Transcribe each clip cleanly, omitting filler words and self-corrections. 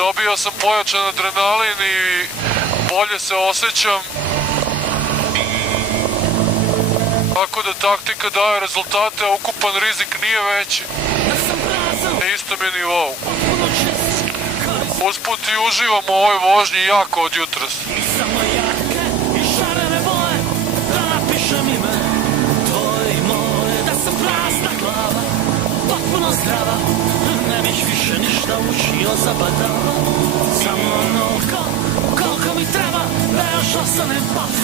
Dobio sam pojačan adrenalin i bolje se osjećam. Tako da taktika daje rezultate, a ukupan rizik nije veći. Na istom je nivou. Usput i uživam u ovoj vožnji jako od jutros. Zdrava, ne bih više ništa učio zabadava. Samo onoliko koliko mi treba da još ostanem paf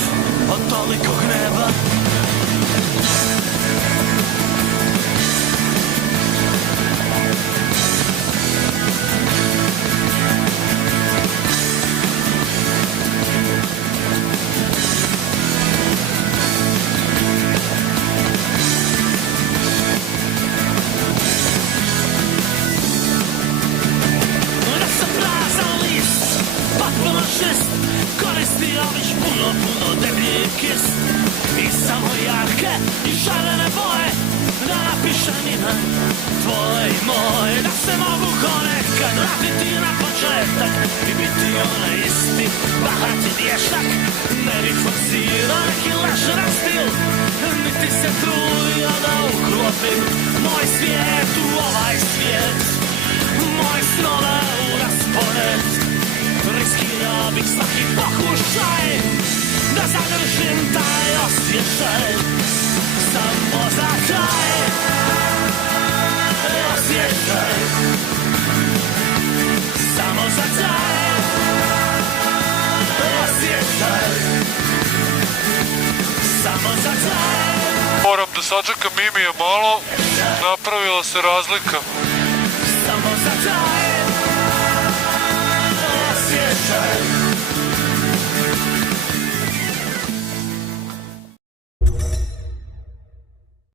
od tolikog neba. Koristio bić puno debljih kist i samo jarke i šarene boje da napišem ime tvoje i moje, da se mogu ponekad vratiti na početak i biti onaj isti bahati vještak. Ne bih forsirao neki lažeran stil, niti se trudio da uklopim moj svijet u ovaj svijet, moje snove u raspored. Riskirao bih svaki pokušaj da zadržim taj osjećaj, samo za taj osjećaj, samo za taj osjećaj, samo za taj. Moram da sačekam Mimija malo, napravila se razlika. Samo za taj